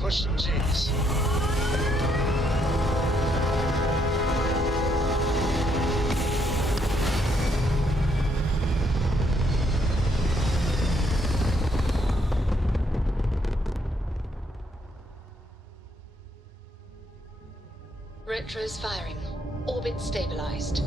push some G's. Retro's firing. Orbit stabilized.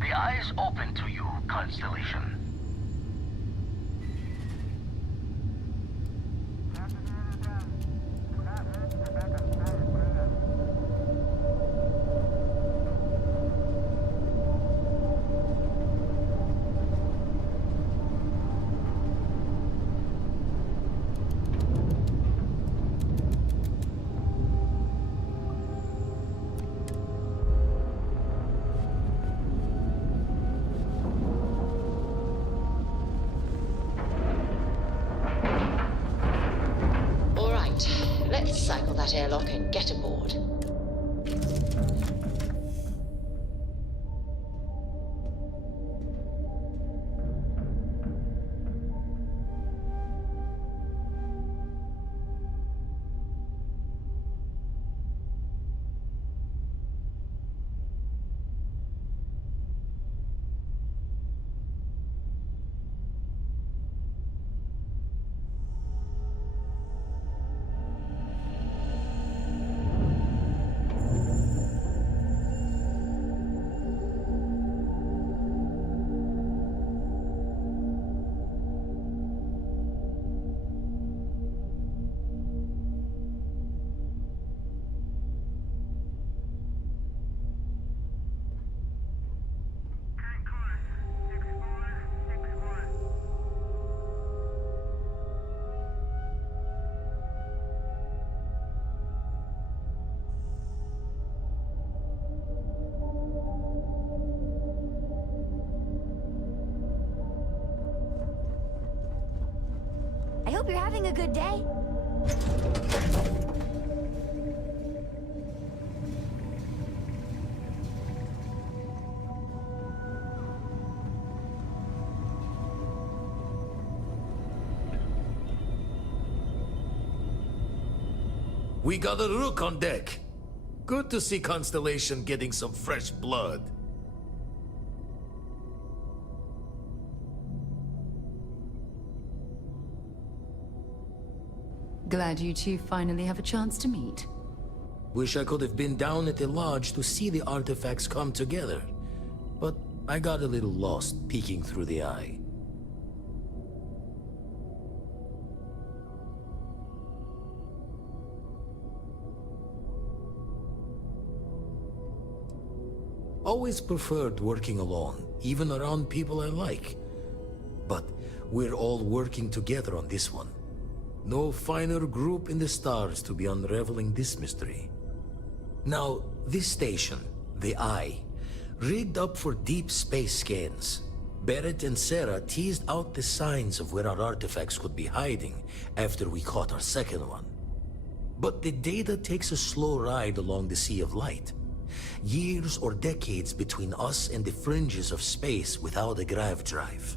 The eyes open to you, Constellation. Let's cycle that airlock and get aboard. I hope you're having a good day. We got a rook on deck. Good to see Constellation getting some fresh blood. Glad you two finally have a chance to meet. Wish I could have been down at the lodge to see the artifacts come together. But I got a little lost peeking through the eye. Always preferred working alone, even around people I like. But we're all working together on this one. No finer group in the stars to be unraveling this mystery. Now, this station, the Eye, rigged up for deep space scans. Barrett and Sarah teased out the signs of where our artifacts could be hiding after we caught our second one. But the data takes a slow ride along the Sea of Light. Years or decades between us and the fringes of space without a grav drive.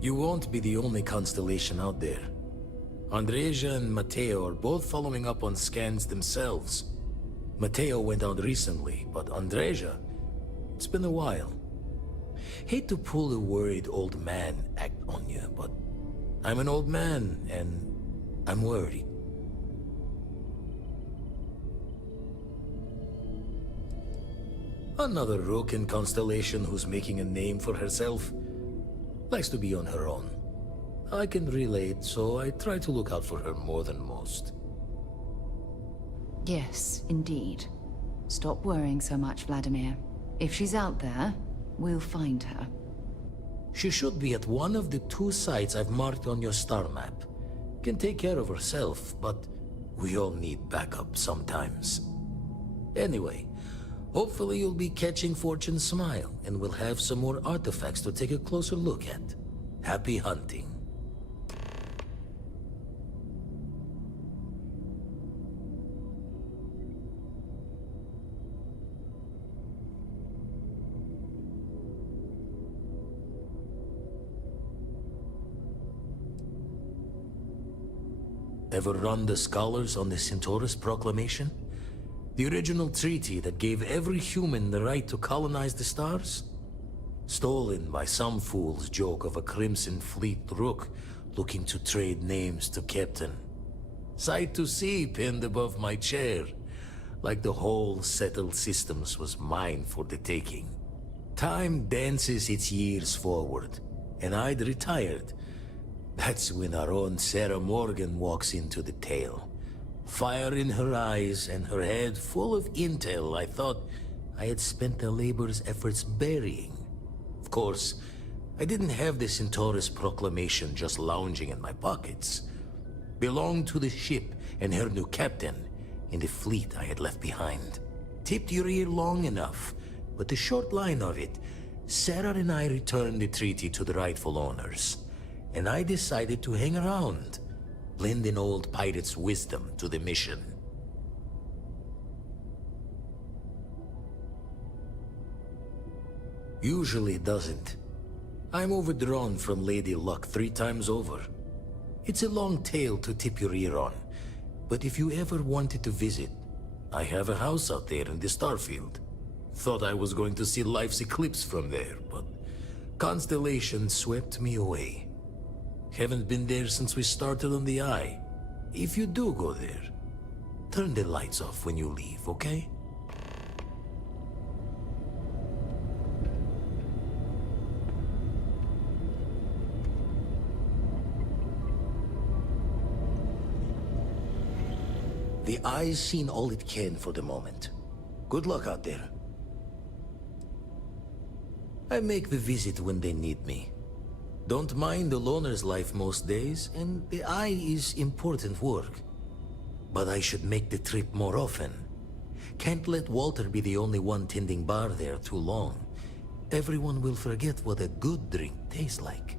You won't be the only constellation out there. Andreja and Matteo are both following up on scans themselves. Matteo went out recently, but Andreja, it's been a while. Hate to pull a worried old man act on you, but I'm an old man and I'm worried. Another Roken constellation who's making a name for herself. Likes to be on her own. I can relate, so I try to look out for her more than most. Yes, indeed. Stop worrying so much, Vladimir. If she's out there, we'll find her. She should be at one of the 2 sites I've marked on your star map. Can take care of herself, but we all need backup sometimes. Anyway, hopefully you'll be catching Fortune's smile, and we'll have some more artifacts to take a closer look at. Happy hunting. Ever run the scholars on the Centaurus Proclamation? The original treaty that gave every human the right to colonize the stars? Stolen by some fool's joke of a Crimson Fleet rook looking to trade names to Captain. Sight to see pinned above my chair, like the whole settled systems was mine for the taking. Time dances its years forward, and I'd retired. That's when our own Sarah Morgan walks into the tale. Fire in her eyes and her head full of intel I thought I had spent the labor's efforts burying. Of course, I didn't have the Centaurus Proclamation just lounging in my pockets. Belonged to the ship and her new captain in the fleet I had left behind. Tipped your ear long enough, but the short line of it, Sarah and I returned the treaty to the rightful owners. And I decided to hang around, lend an old pirate's wisdom to the mission. Usually it doesn't. I'm overdrawn from Lady Luck 3 times over. It's a long tale to tip your ear on, but if you ever wanted to visit, I have a house out there in the Starfield. Thought I was going to see life's eclipse from there, but Constellation swept me away. Haven't been there since we started on the Eye. If you do go there, turn the lights off when you leave, okay? The Eye's seen all it can for the moment. Good luck out there. I make the visit when they need me. Don't mind the loner's life most days, and the Eye is important work. But I should make the trip more often. Can't let Walter be the only one tending bar there too long. Everyone will forget what a good drink tastes like.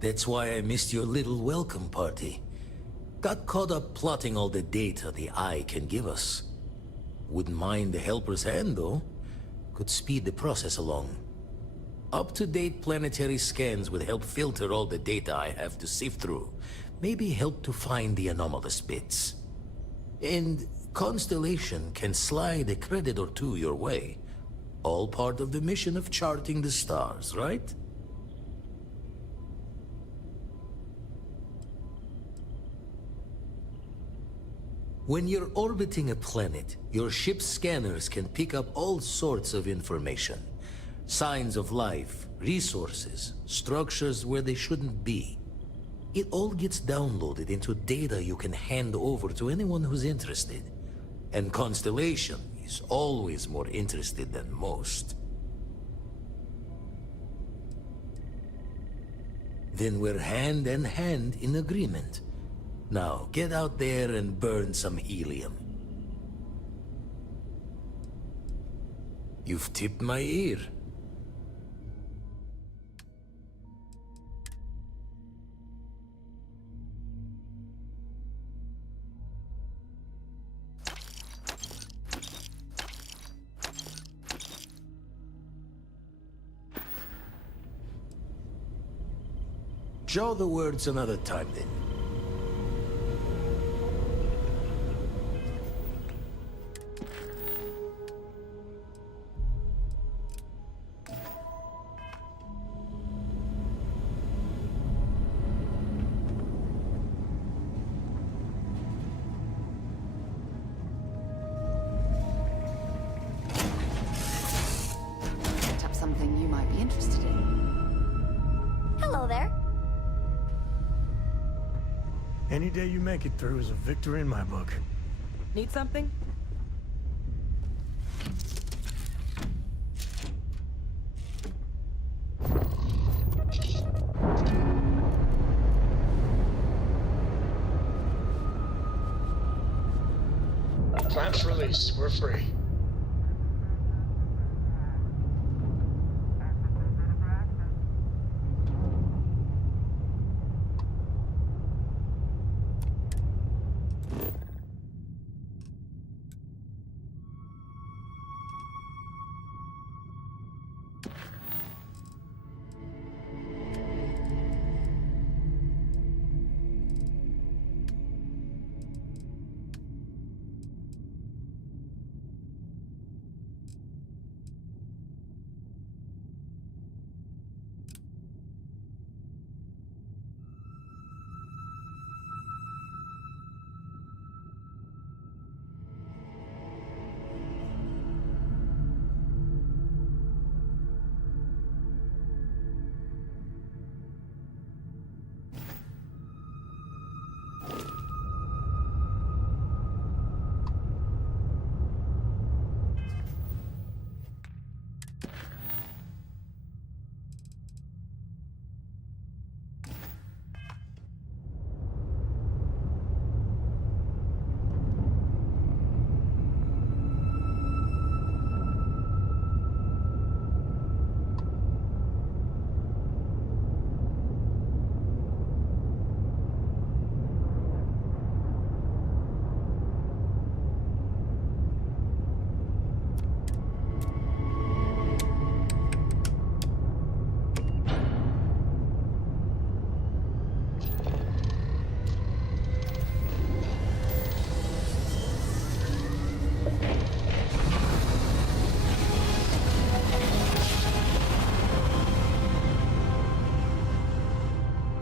That's why I missed your little welcome party. Got caught up plotting all the data the Eye can give us. Wouldn't mind the helper's hand, though. Could speed the process along. Up-to-date planetary scans would help filter all the data I have to sift through. Maybe help to find the anomalous bits. And Constellation can slide a credit or 2 your way. All part of the mission of charting the stars, right? When you're orbiting a planet, your ship's scanners can pick up all sorts of information. Signs of life, resources, structures where they shouldn't be. It all gets downloaded into data you can hand over to anyone who's interested. And Constellation is always more interested than most. Then we're hand in hand in agreement. Now, get out there and burn some helium. You've tipped my ear. Show the words another time, then. Picked up something you might be interested in. Hello there. Any day you make it through is a victory in my book. Need something? Clamps released. We're free.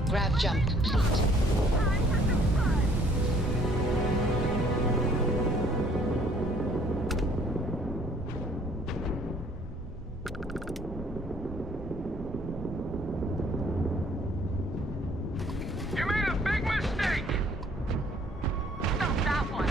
Grav jump complete. You made a big mistake! Stop that one!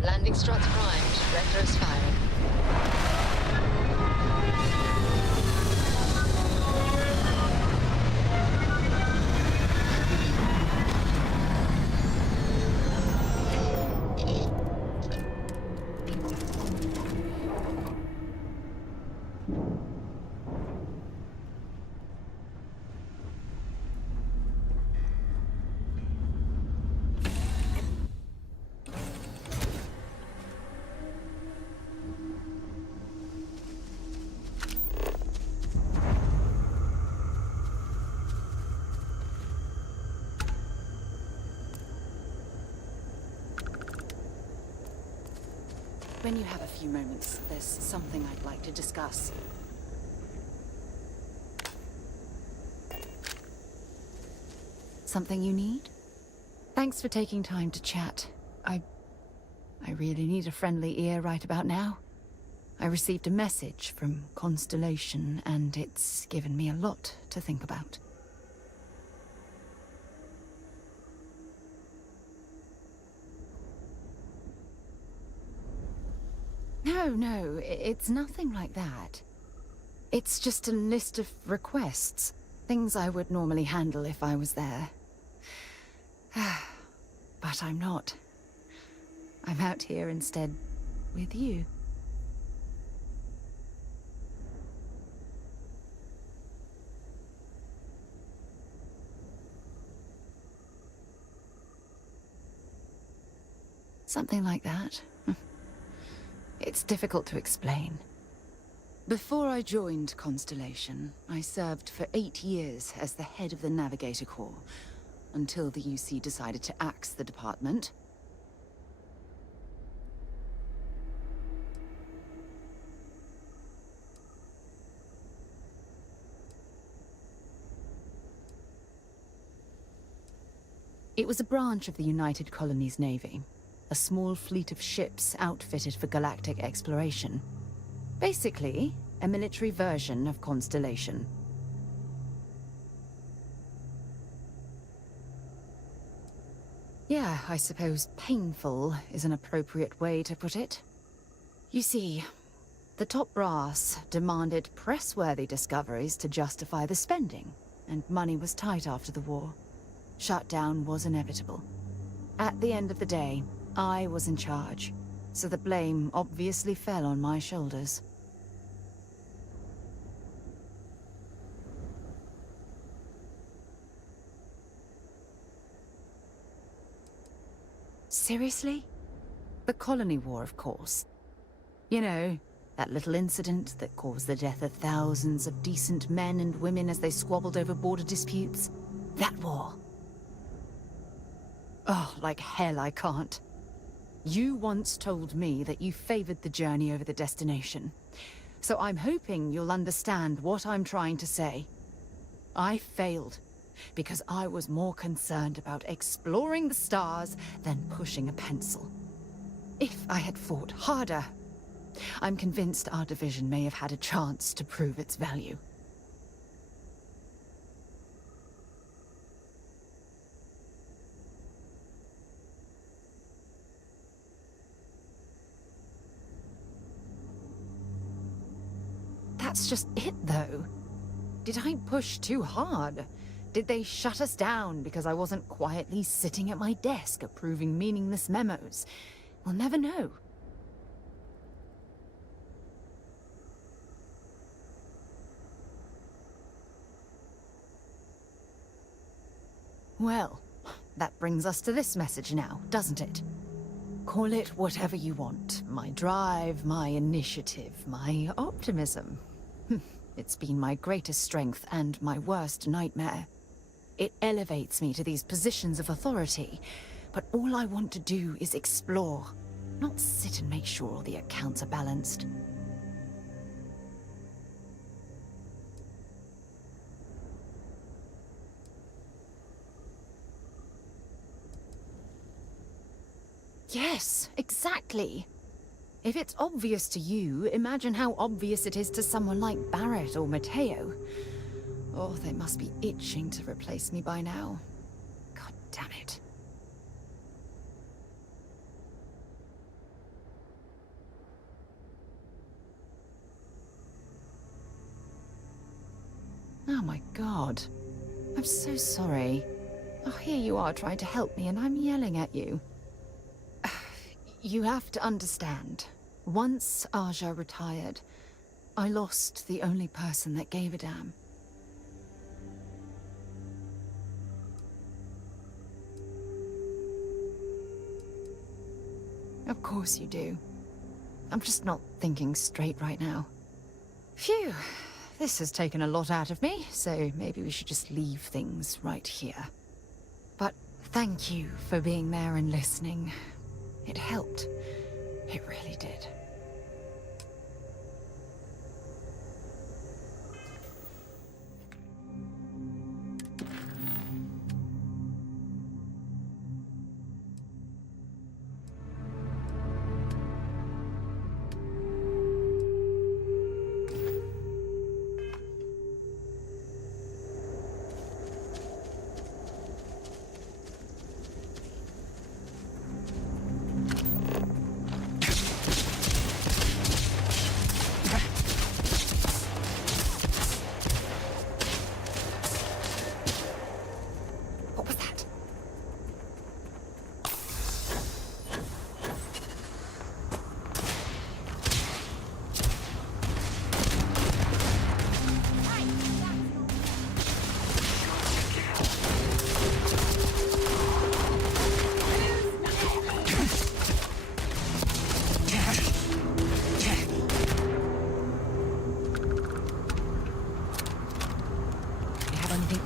Landing struts primed. Retros firing. When you have a few moments, there's something I'd like to discuss. Something you need? Thanks for taking time to chat. I really need a friendly ear right about now. I received a message from Constellation, and it's given me a lot to think about. No, it's nothing like that. It's just a list of requests. Things I would normally handle if I was there. But I'm not. I'm out here instead, with you. Something like that. It's difficult to explain. Before I joined Constellation, I served for 8 years as the head of the Navigator Corps, until the UC decided to axe the department. It was a branch of the United Colonies Navy. a small fleet of ships outfitted for galactic exploration. Basically, a military version of Constellation. Yeah, I suppose painful is an appropriate way to put it. You see, the top brass demanded press-worthy discoveries to justify the spending, and money was tight after the war. Shutdown was inevitable. At the end of the day, I was in charge, so the blame obviously fell on my shoulders. Seriously? The Colony War, of course. You know, that little incident that caused the death of thousands of decent men and women as they squabbled over border disputes. That war. Oh, like hell I can't. You once told me that you favored the journey over the destination. So I'm hoping you'll understand what I'm trying to say. I failed because I was more concerned about exploring the stars than pushing a pencil. If I had fought harder, I'm convinced our division may have had a chance to prove its value. That's just it, though. Did I push too hard? Did they shut us down because I wasn't quietly sitting at my desk approving meaningless memos? We'll never know. Well, that brings us to this message now, doesn't it? Call it whatever you want. My drive, my initiative, my optimism. It's been my greatest strength and my worst nightmare. It elevates me to these positions of authority, but all I want to do is explore, not sit and make sure all the accounts are balanced. Yes, exactly. If it's obvious to you, imagine how obvious it is to someone like Barrett or Mateo. Oh, they must be itching to replace me by now. God damn it. Oh my God. I'm so sorry. Oh, here you are trying to help me and I'm yelling at you. You have to understand. Once Aja retired, I lost the only person that gave a damn. Of course you do. I'm just not thinking straight right now. Phew, this has taken a lot out of me, so maybe we should just leave things right here. But thank you for being there and listening. It helped. It really did.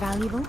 Valuable?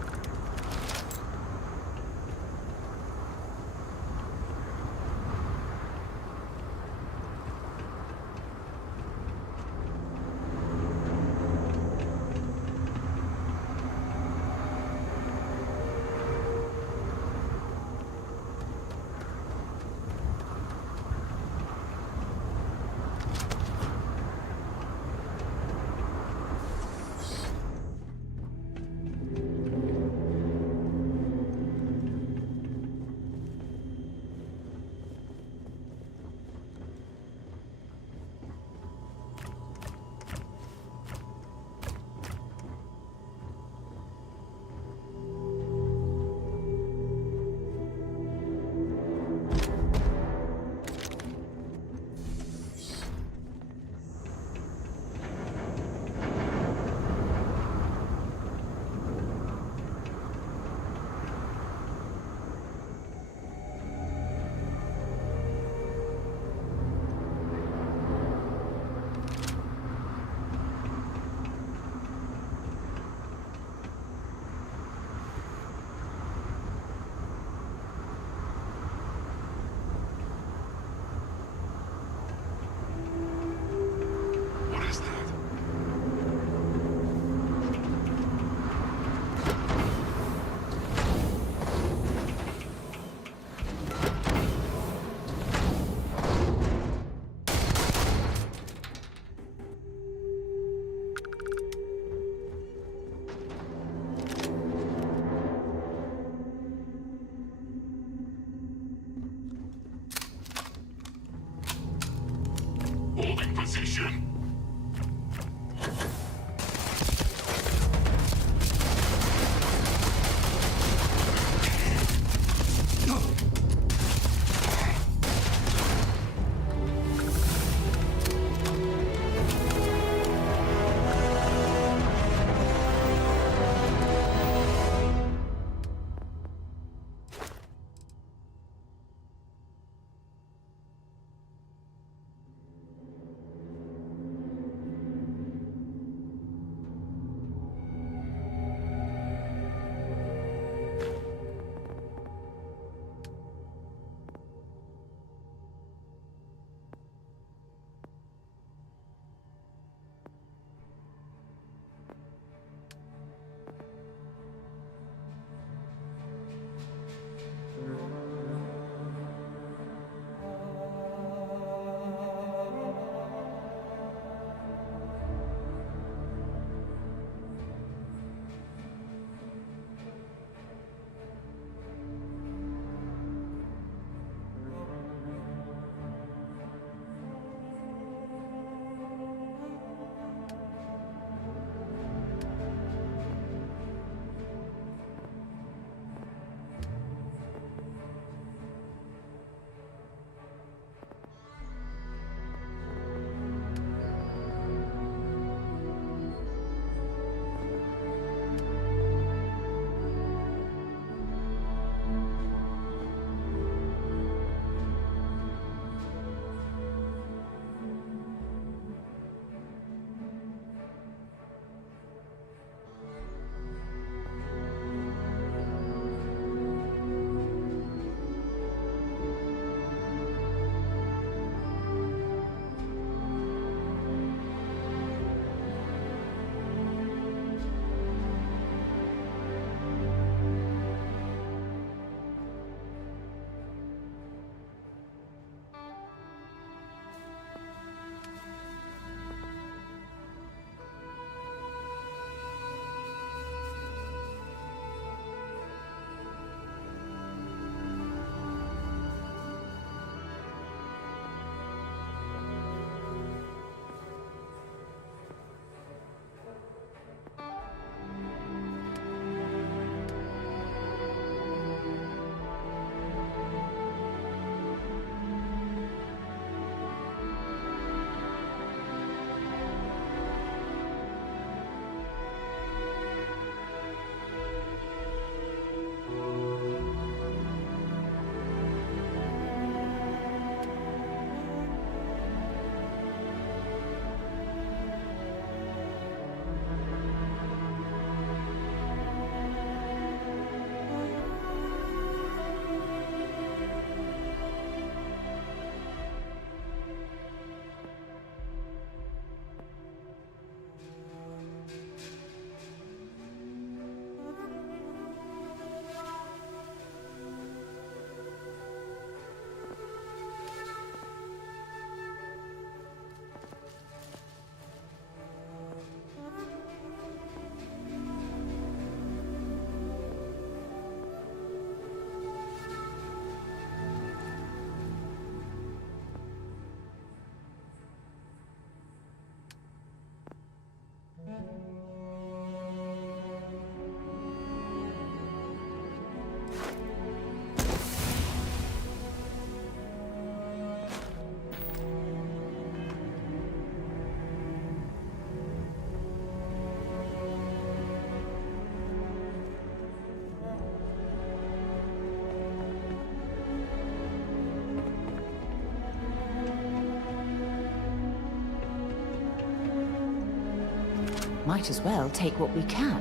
might as well take what we can.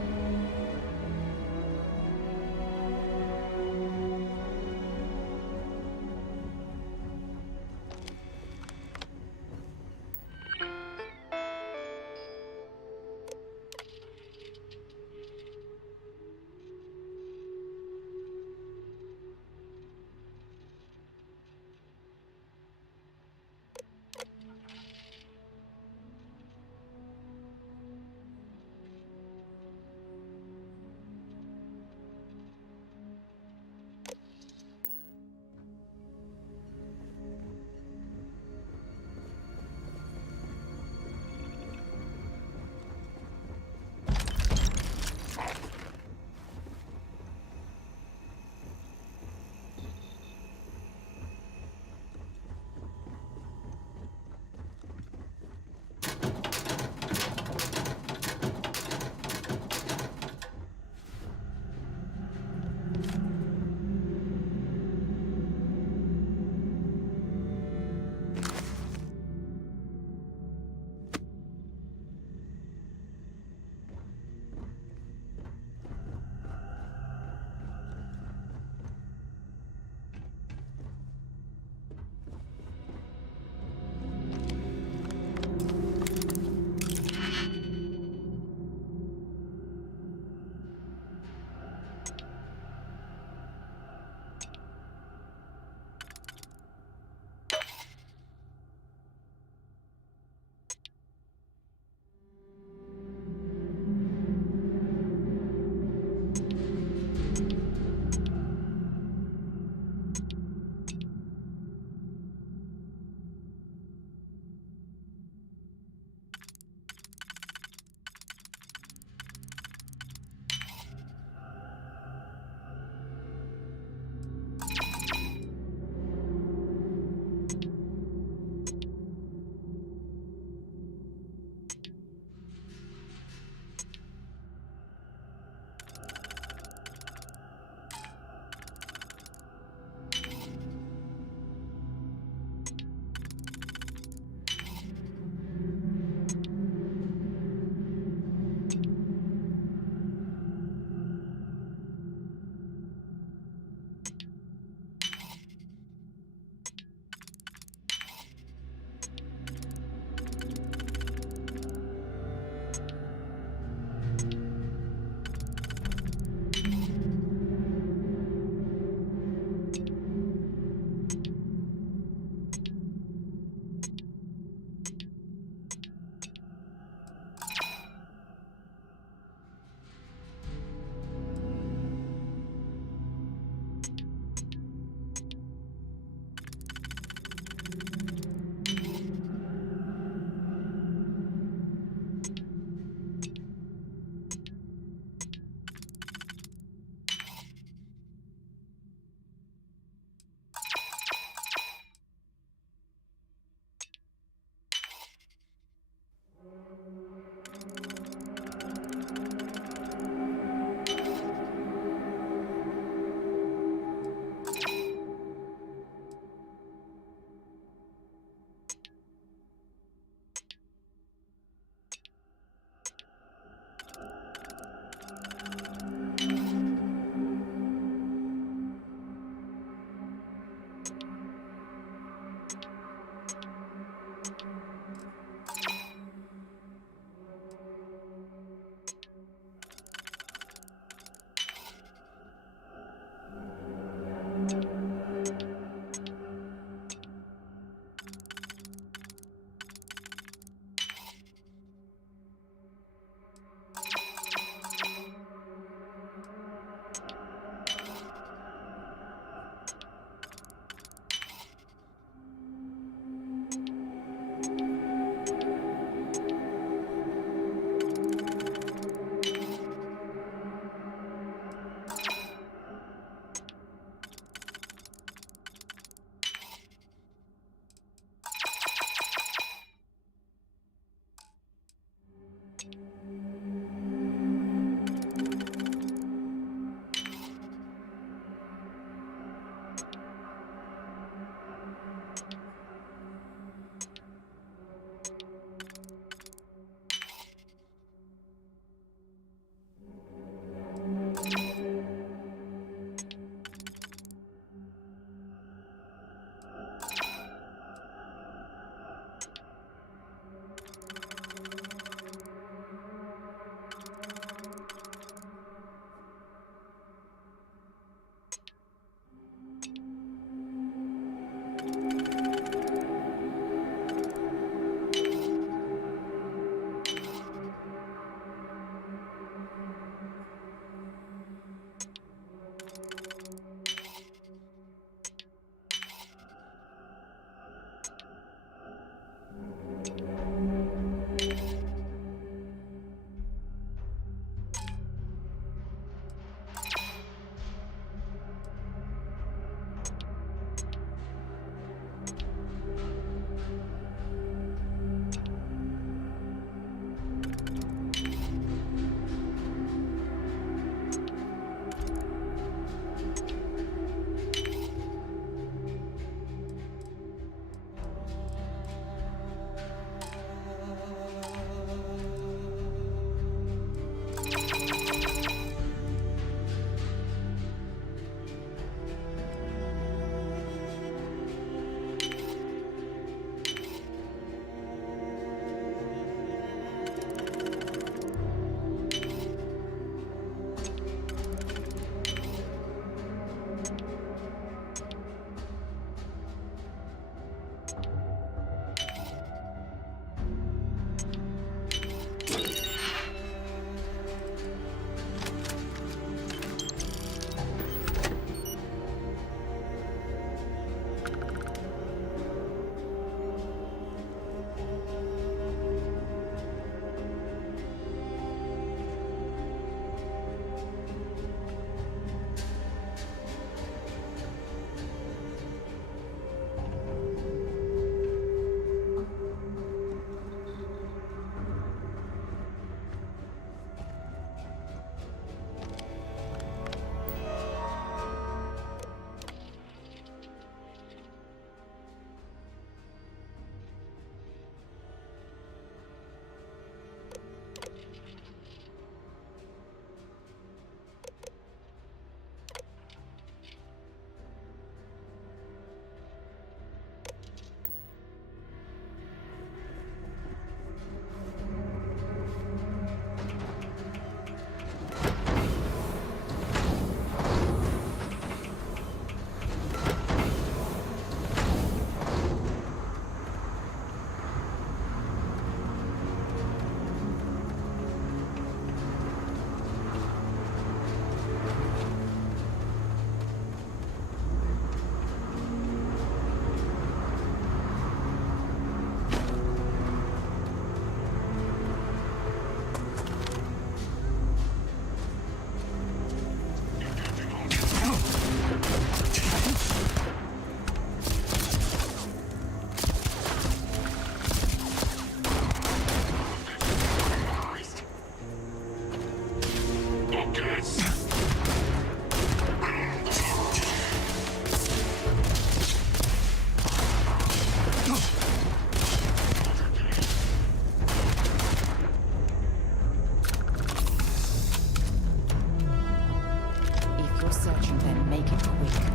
search and then make it quick.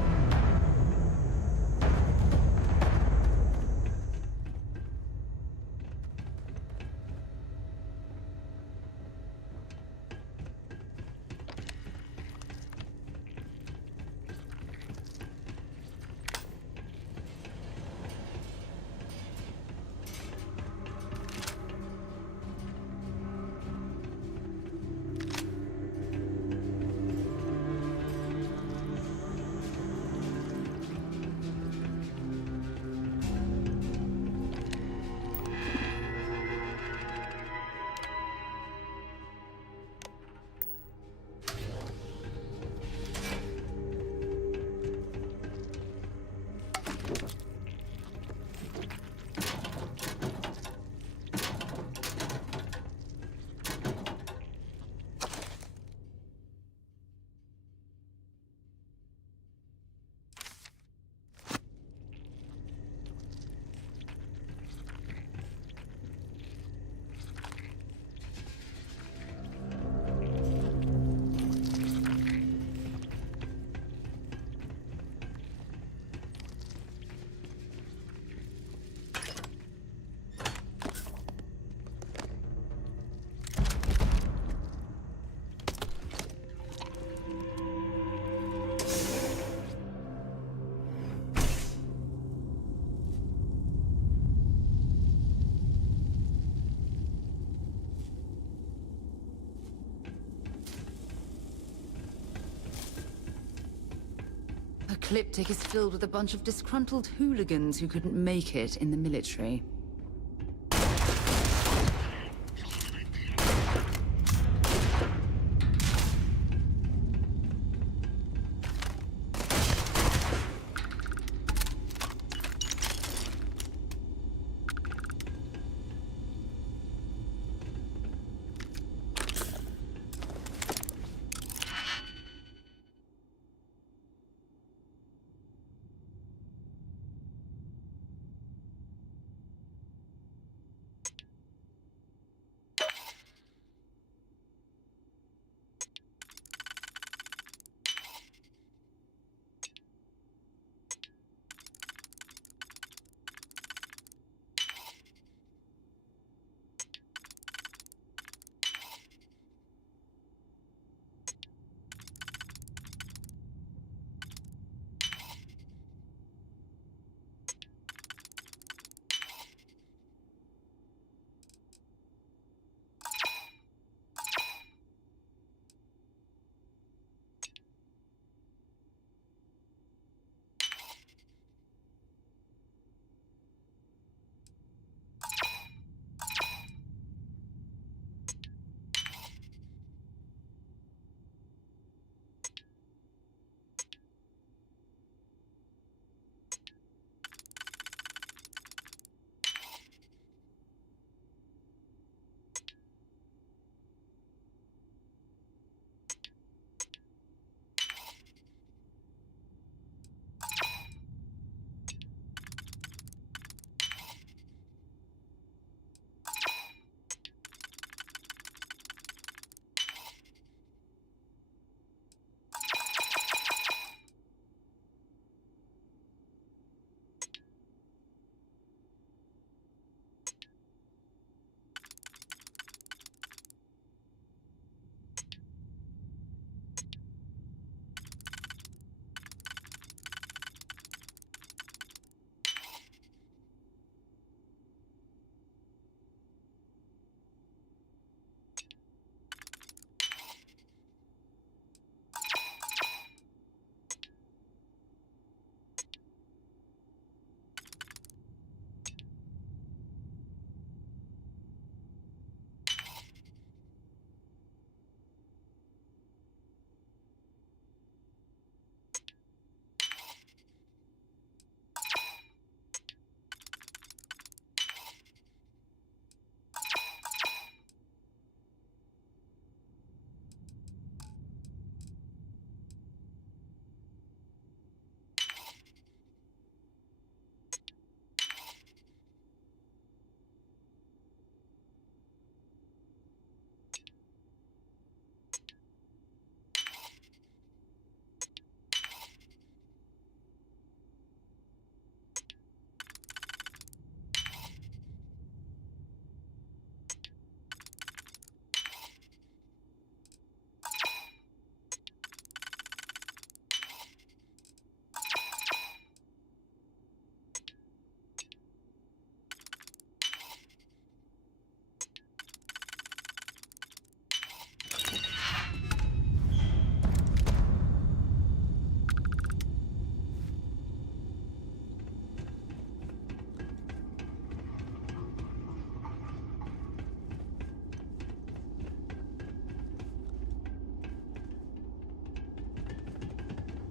Ecliptic is filled with a bunch of disgruntled hooligans who couldn't make it in the military.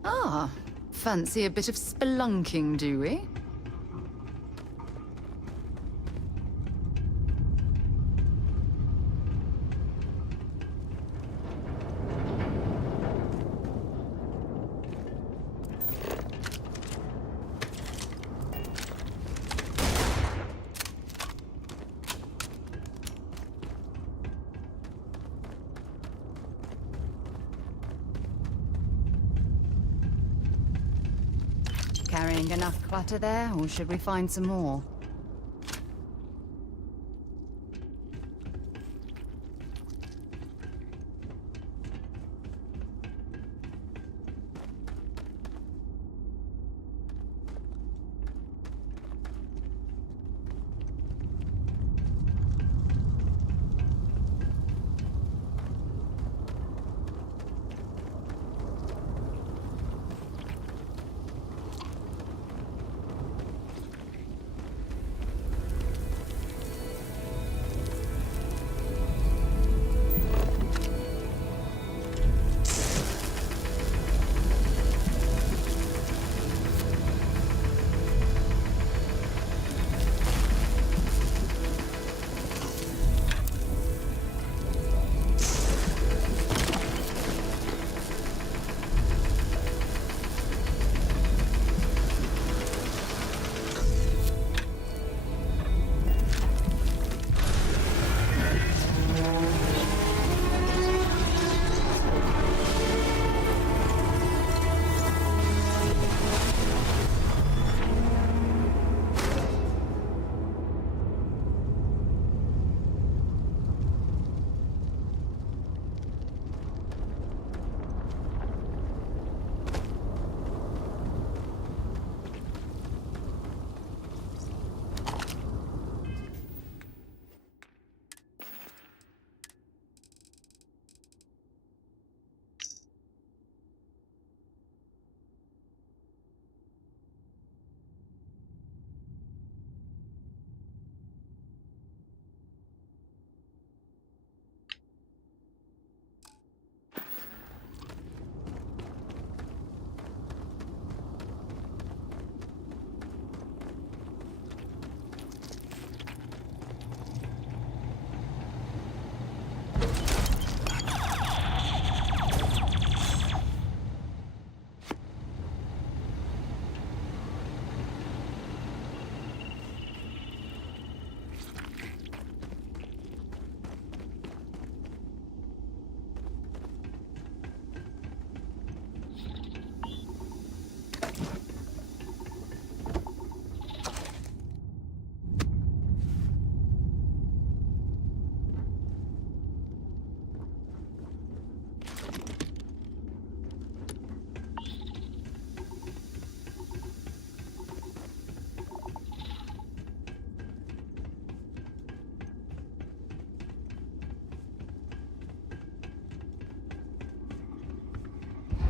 Ah, fancy a bit of spelunking, do we? Carrying enough clutter there, or should we find some more?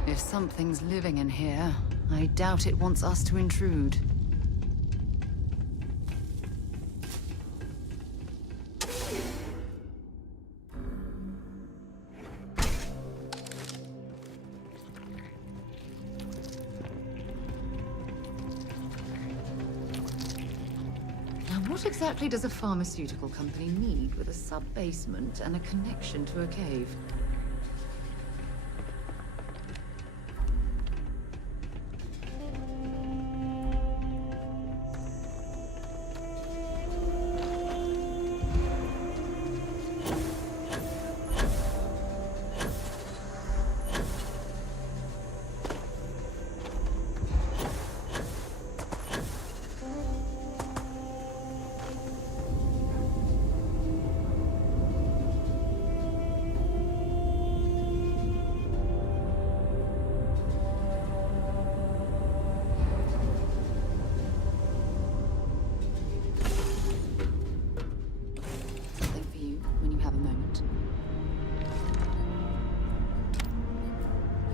If something's living in here, I doubt it wants us to intrude. Now, what exactly does a pharmaceutical company need with a sub-basement and a connection to a cave?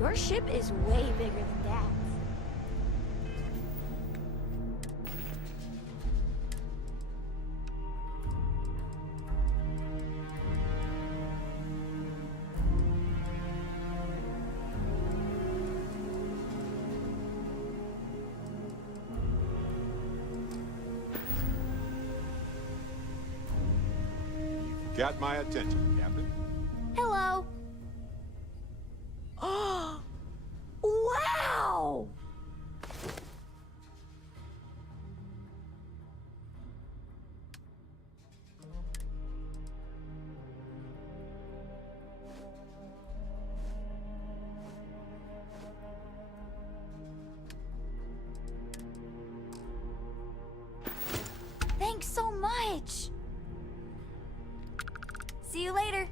Your ship is way bigger than Dad's. got my attention, Captain. Hello. Wow! Thanks so much. See you later.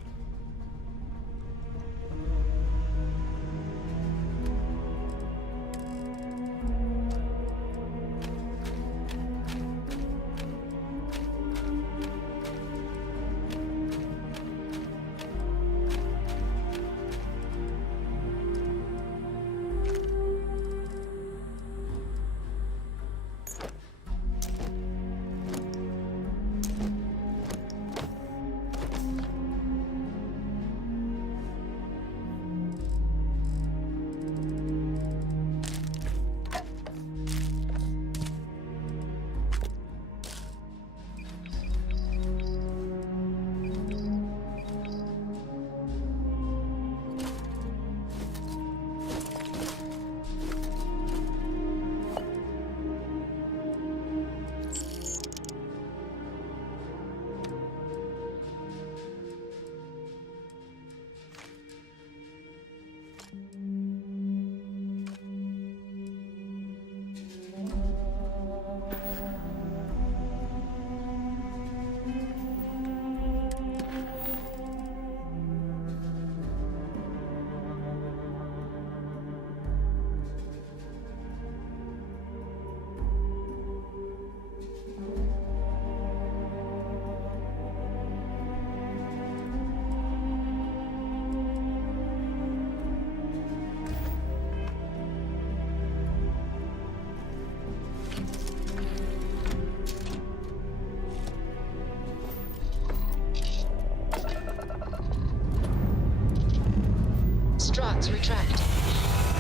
Struts retracting.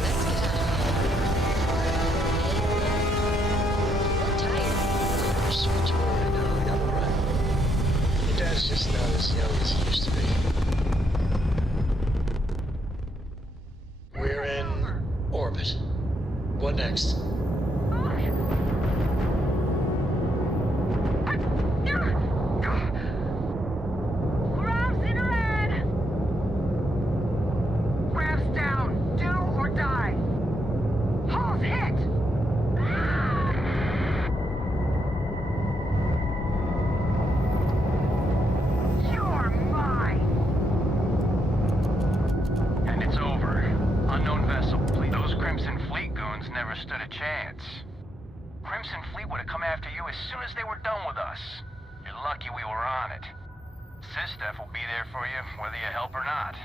Let's get out of here. We're tired. Switchboard, no, I got it right. Your dad's just not as young as he used to be. We're in orbit. What next? Never stood a chance. Crimson Fleet would have come after you as soon as they were done with us. You're lucky we were on it. Sistef will be there for you, whether you help or not.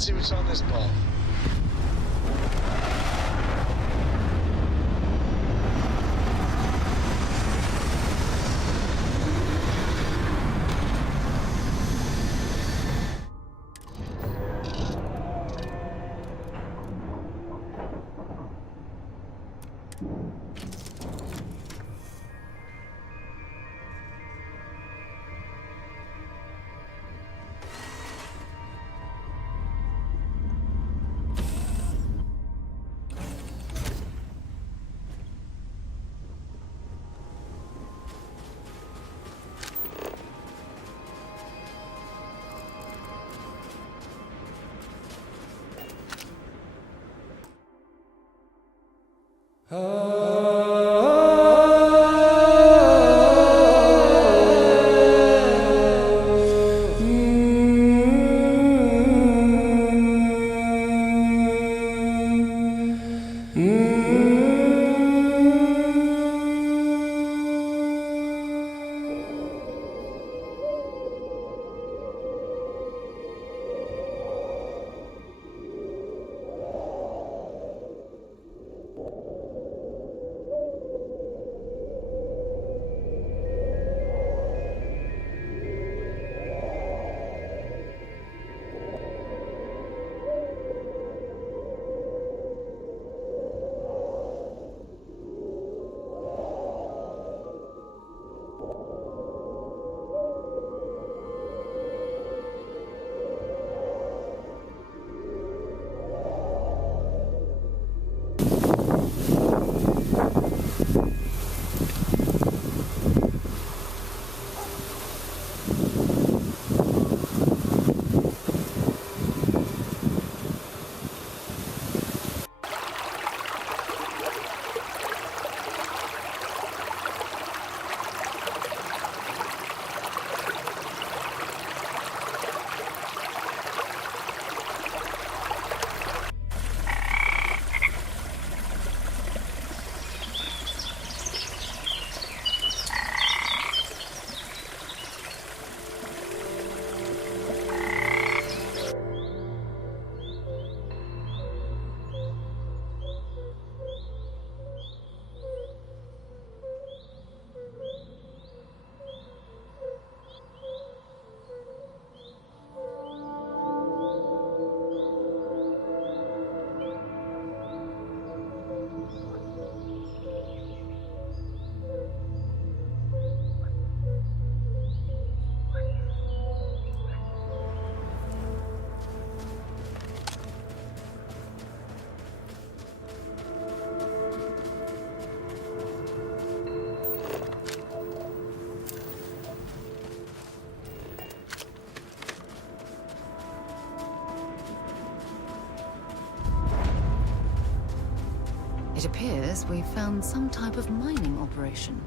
Let's see what's on this ball. It appears we've found some type of mining operation.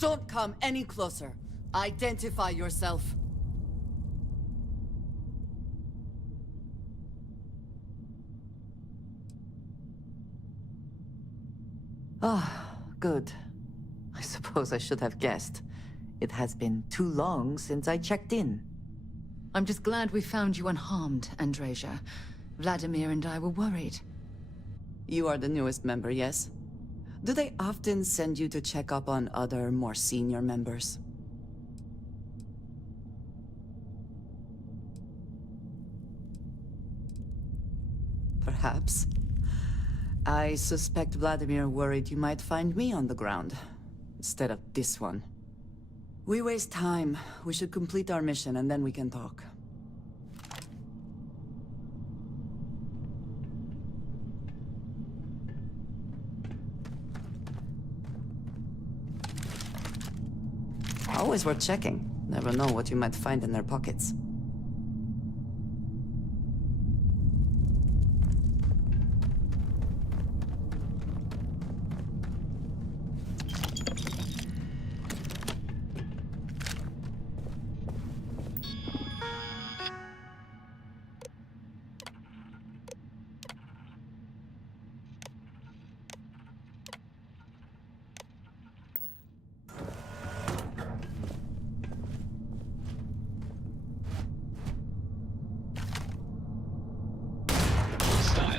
Don't come any closer. Identify yourself. Ah, good. I suppose I should have guessed. It has been too long since I checked in. I'm just glad we found you unharmed, Andreja. Vladimir and I were worried. You are the newest member, yes? Do they often send you to check up on other, more senior members? Perhaps. I suspect Vladimir worried you might find me on the ground, instead of this one. We waste time. We should complete our mission and then we can talk. Always worth checking. Never know what you might find in their pockets.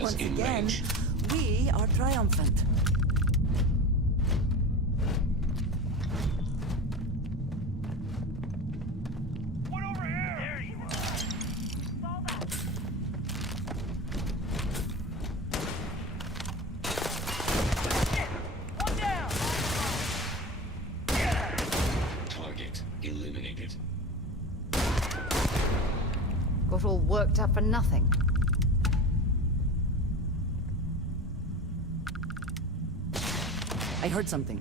Once again, we are triumphant. What over here? There you are. One down. Target eliminated. Got all worked up for nothing. I heard something.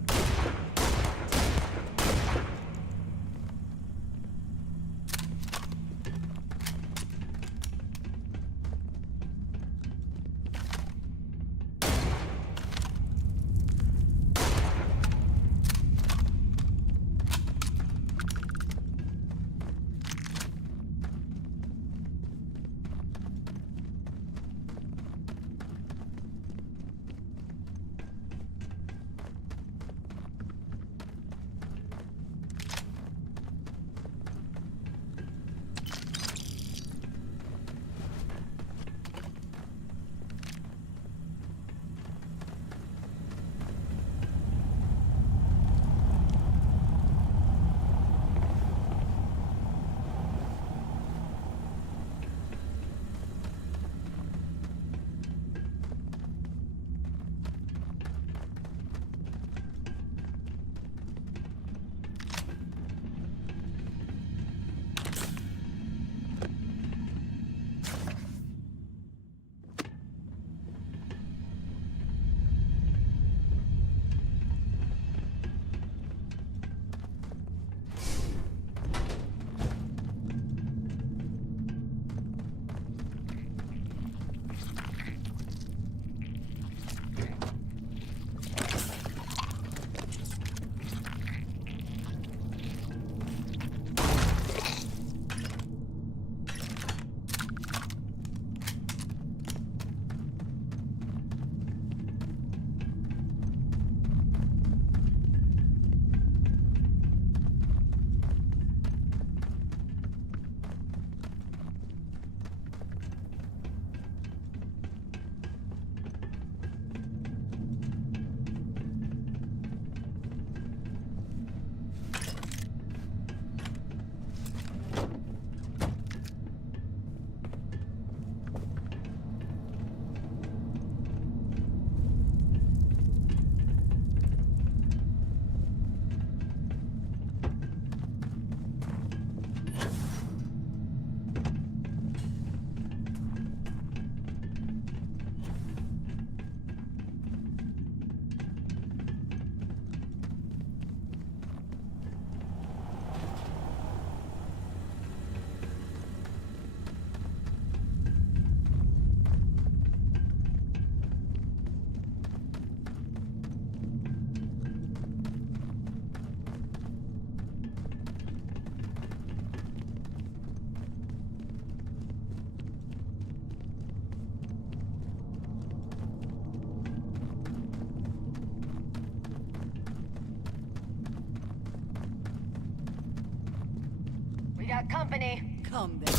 got company. Come then.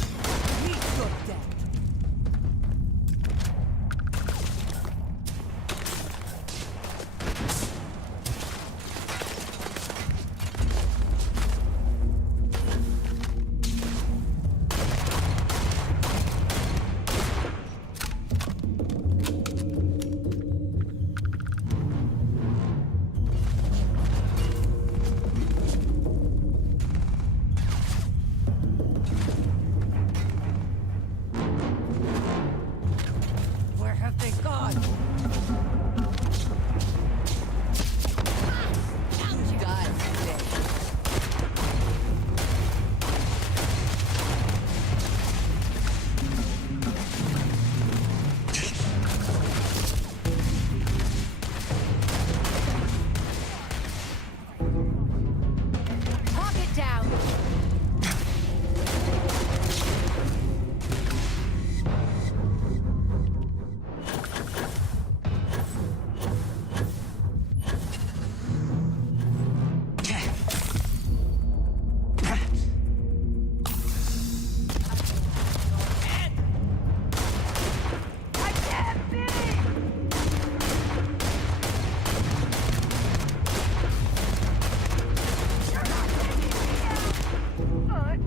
Meet your death. Where have they gone? Die today. Talk it down. I can't be! You're not letting me out! Die.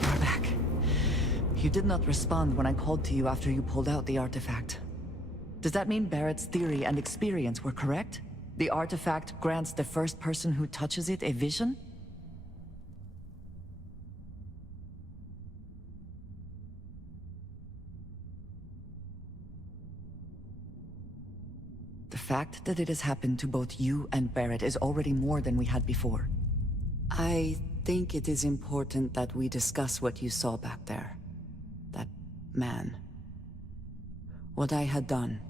You're back. You did not respond when I called to you after you pulled out the artifact. Does that mean Barrett's theory and experience were correct? The artifact grants the first person who touches it a vision? The fact that it has happened to both you and Barrett is already more than we had before. I think it is important that we discuss what you saw back there. That man. What I had done.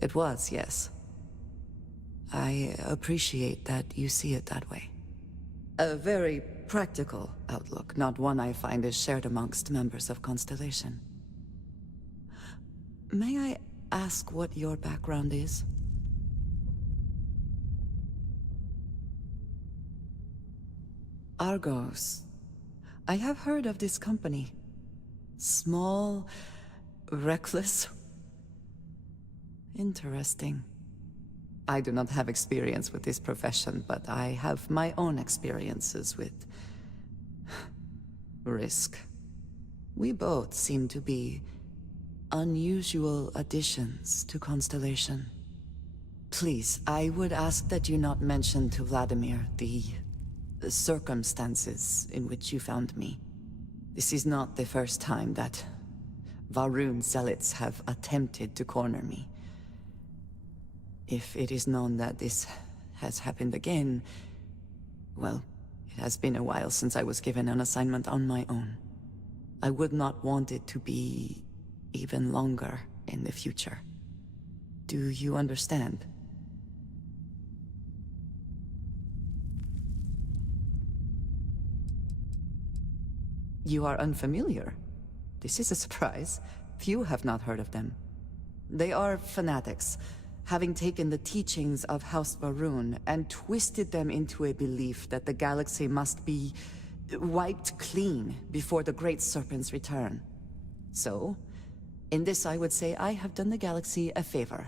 It was, yes. I appreciate that you see it that way. A very practical outlook, not one I find is shared amongst members of Constellation. May I ask what your background is? Argos. I have heard of this company. Small, reckless. Interesting. I do not have experience with this profession, but I have my own experiences with risk. We both seem to be unusual additions to Constellation. Please, I would ask that you not mention to Vladimir the circumstances in which you found me. This is not the first time that Varun zealots have attempted to corner me. If it is known that this has happened again, well, it has been a while since I was given an assignment on my own. I would not want it to be even longer in the future. Do you understand? You are unfamiliar. This is a surprise. Few have not heard of them. They are fanatics, having taken the teachings of House Varun and twisted them into a belief that the galaxy must be wiped clean before the Great Serpent's return. So, in this I would say I have done the galaxy a favor.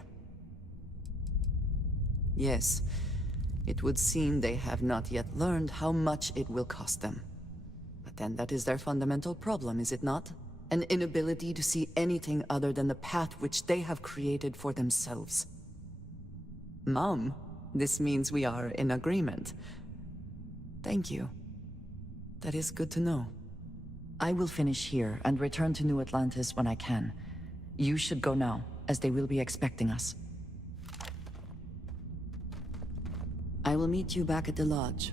Yes, it would seem they have not yet learned how much it will cost them. But then that is their fundamental problem, is it not? An inability to see anything other than the path which they have created for themselves. Mom, this means we are in agreement. Thank you. That is good to know. I will finish here and return to New Atlantis when I can. You should go now, as they will be expecting us. I will meet you back at the lodge.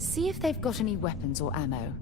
See if they've got any weapons or ammo.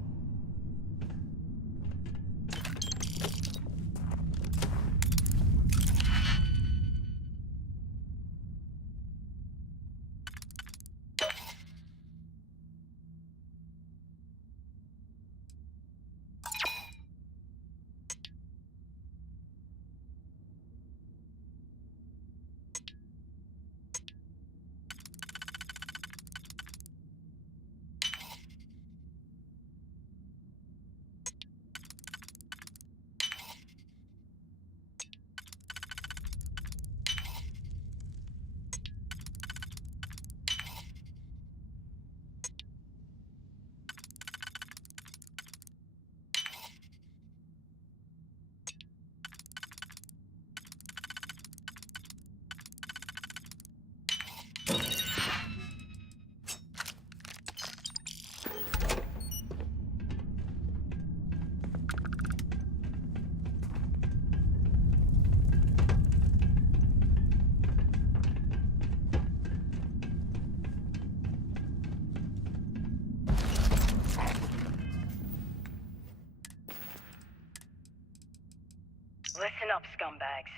Listen up, scumbags.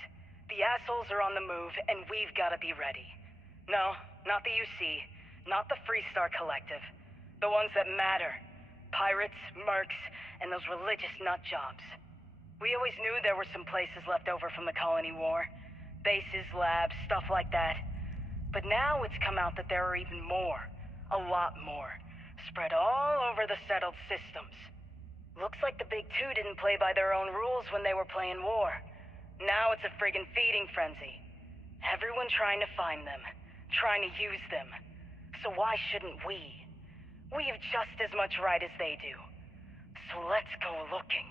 The assholes are on the move, and we've got to be ready. No, not the UC, not the Freestar Collective. The ones that matter. Pirates, mercs, and those religious nutjobs. We always knew there were some places left over from the Colony War. Bases, labs, stuff like that. But now it's come out that there are even more. A lot more. Spread all over the settled systems. Looks like the Big Two didn't play by their own rules when they were playing war. Now it's a friggin' feeding frenzy. Everyone trying to find them. Trying to use them. So why shouldn't we? We have just as much right as they do. So let's go looking.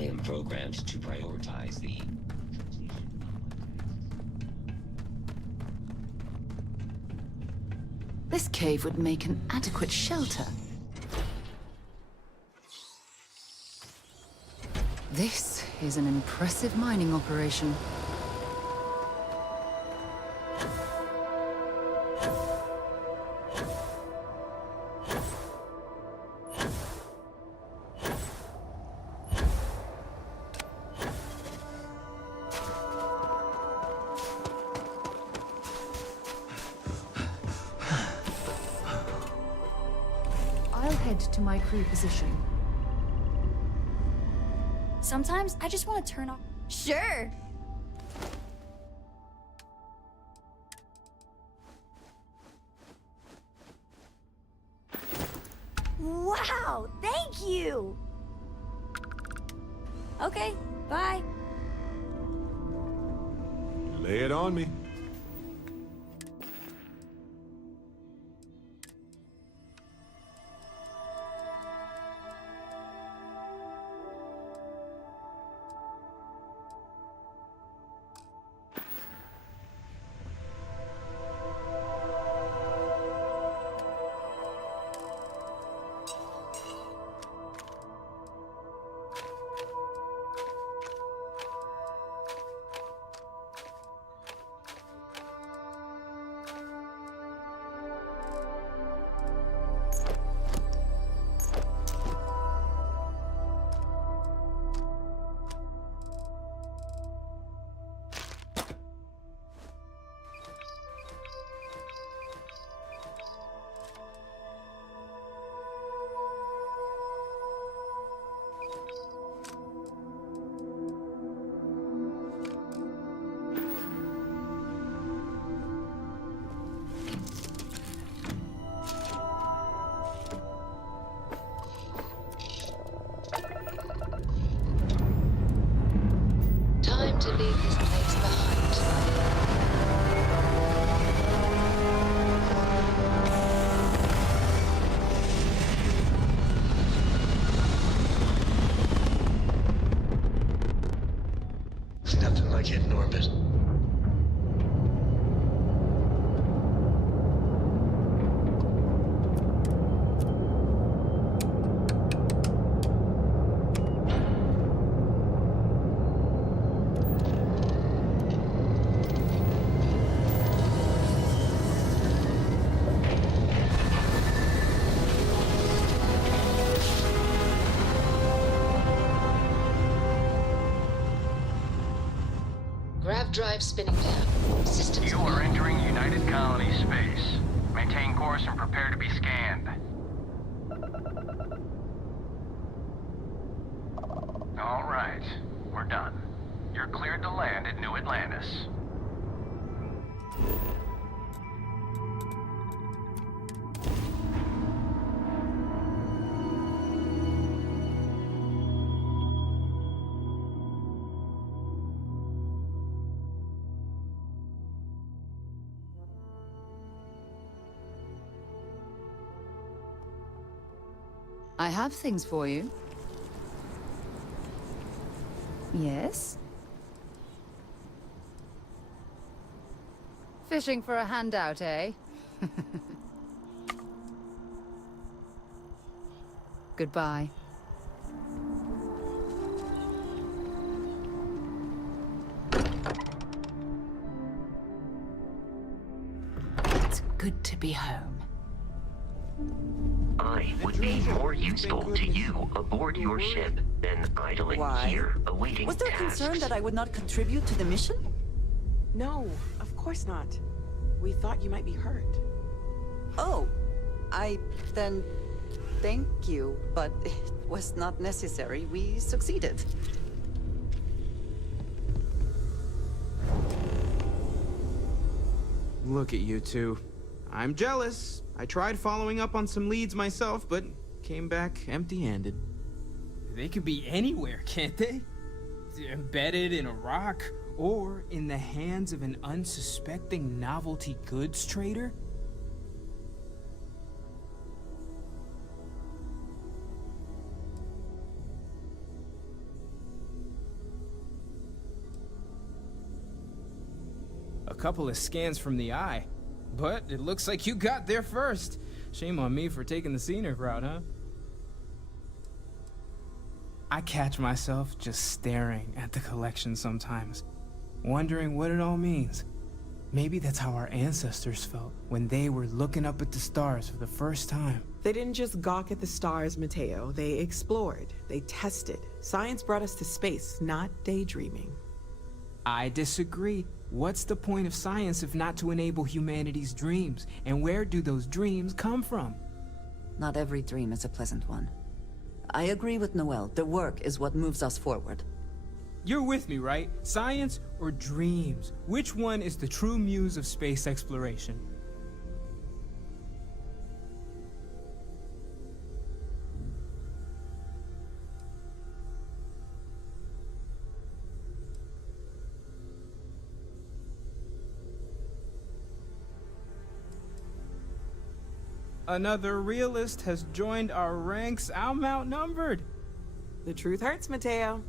I am programmed to prioritize the... This cave would make an adequate shelter. This is an impressive mining operation. I'll head to my crew position. Sometimes I just want to turn off. Sure. Wow, thank you. Okay, bye. Lay it on me. Time to leave this place behind. Nothing like hitting orbit. Grav drive spinning down. Systems You are entering United Colony space. Maintain course and prepare to be scanned. All right, we're done. You're cleared to land at New Atlantis. I have things for you. Yes? Fishing for a handout, eh? Goodbye. It's good to be home. I would be more useful to you aboard your ship than idling Why? here awaiting Was there tasks. concern that I would not contribute to the mission? No, of course not. We thought you might be hurt. Oh, then thank you, but it was not necessary. We succeeded. Look at you two. I'm jealous. I tried following up on some leads myself, but came back empty-handed. They could be anywhere, can't they? Embedded in a rock, or in the hands of an unsuspecting novelty goods trader? couple of scans from the eye. But it looks like you got there first. Shame on me for taking the scenic route, huh? I catch myself just staring at the collection sometimes, wondering what it all means. Maybe that's how our ancestors felt when they were looking up at the stars for the first time. They didn't just gawk at the stars, Mateo. They explored. They tested. Science brought us to space, not daydreaming. I disagree. What's the point of science if not to enable humanity's dreams? And where do those dreams come from? Not every dream is a pleasant one. I agree with Noel. The work is what moves us forward. You're with me, right? Science or dreams? Which one is the true muse of space exploration? Another realist has joined our ranks. I'm outnumbered. The truth hurts, Mateo.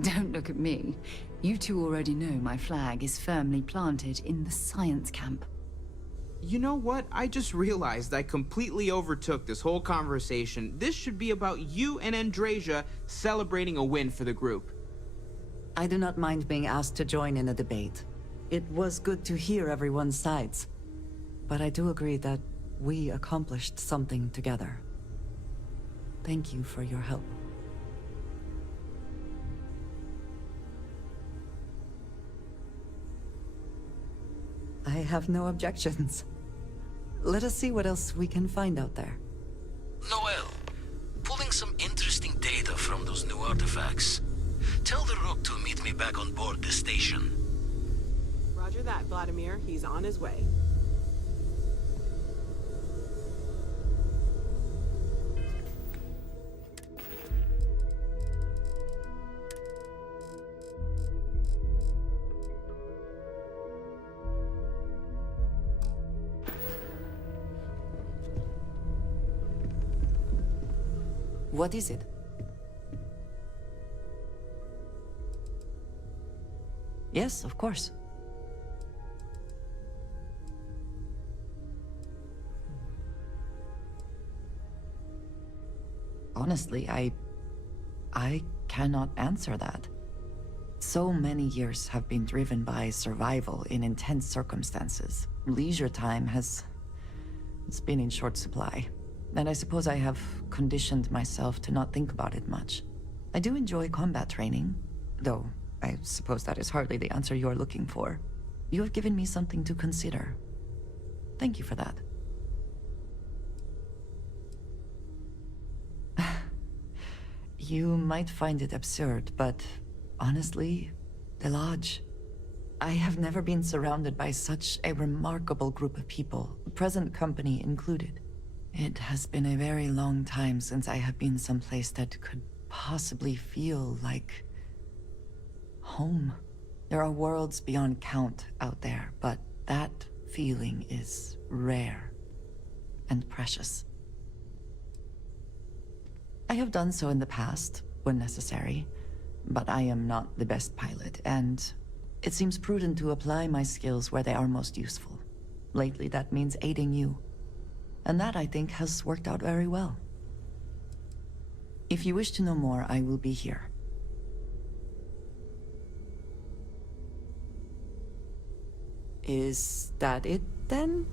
Don't look at me. You two already know my flag is firmly planted in the science camp. You know what? I just realized I completely overtook this whole conversation. This should be about you and Andrasia celebrating a win for the group. I do not mind being asked to join in a debate. It was good to hear everyone's sides. But I do agree that we accomplished something together. Thank you for your help. I have no objections. Let us see what else we can find out there. Noel, pulling some interesting data from those new artifacts. Tell the Rook to meet me back on board the station. Roger that, Vladimir. He's on his way. What is it? Yes, of course. Honestly, I cannot answer that. So many years have been driven by survival in intense circumstances. Leisure time it's been in short supply. And I suppose I have conditioned myself to not think about it much. I do enjoy combat training, though I suppose that is hardly the answer you're looking for. You have given me something to consider. Thank you for that. You might find it absurd, but honestly, the Lodge. I have never been surrounded by such a remarkable group of people, present company included. It has been a very long time since I have been someplace that could possibly feel like home. There are worlds beyond count out there, but that feeling is rare and precious. I have done so in the past, when necessary, but I am not the best pilot, and it seems prudent to apply my skills where they are most useful. Lately, that means aiding you. And that, I think, has worked out very well. If you wish to know more, I will be here. Is that it, then?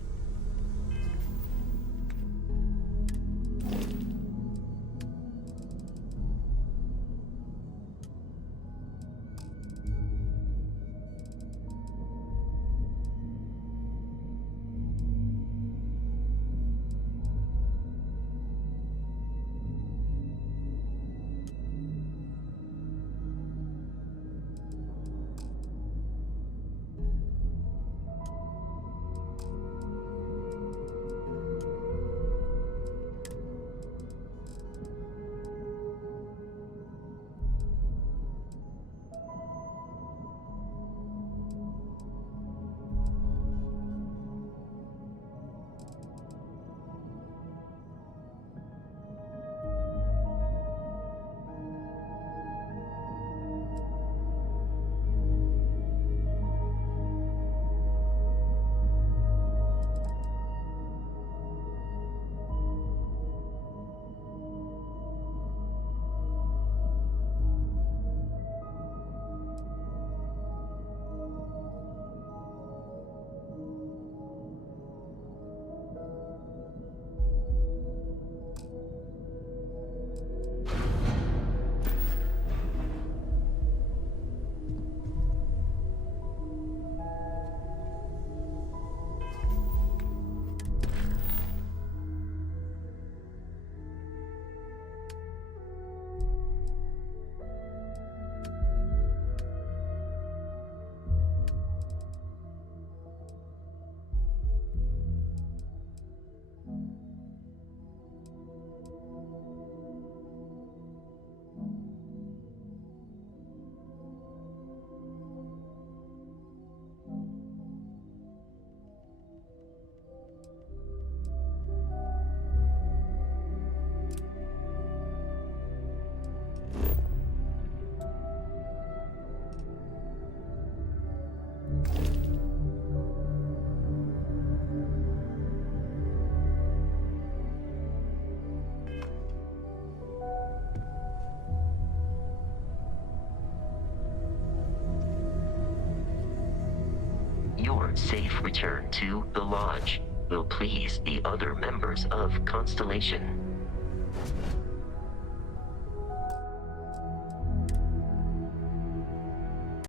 Your safe return to the Lodge will please the other members of Constellation.